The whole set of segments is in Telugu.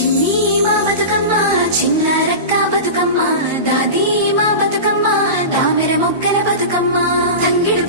చిన్ని మా బతుకమ్మ చిన్న రక్క బతుకమ్మ దాది మా బతుకమ్మ దామెర మొక్కల బతుకమ్మ. తంగిడు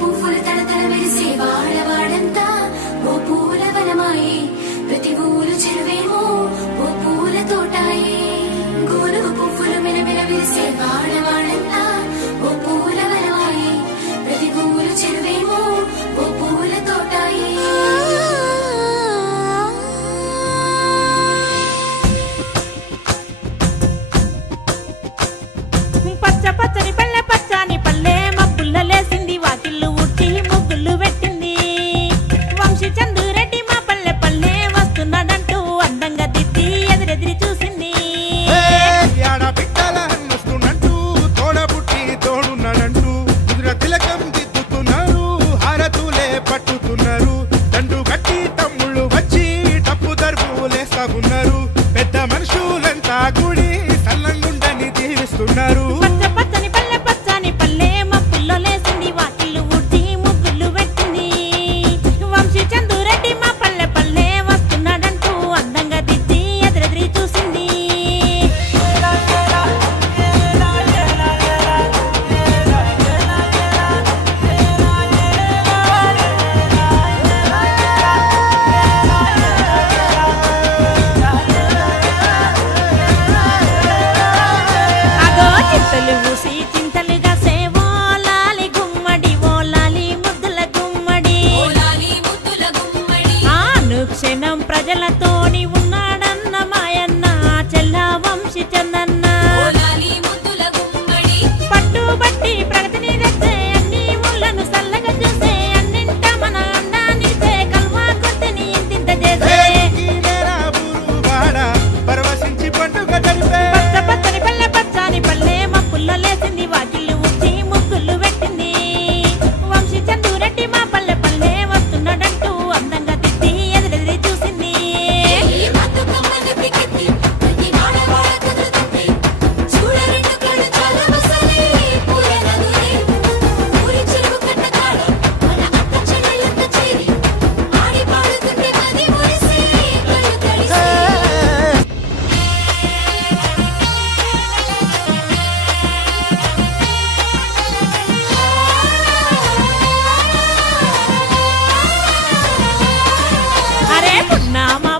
now.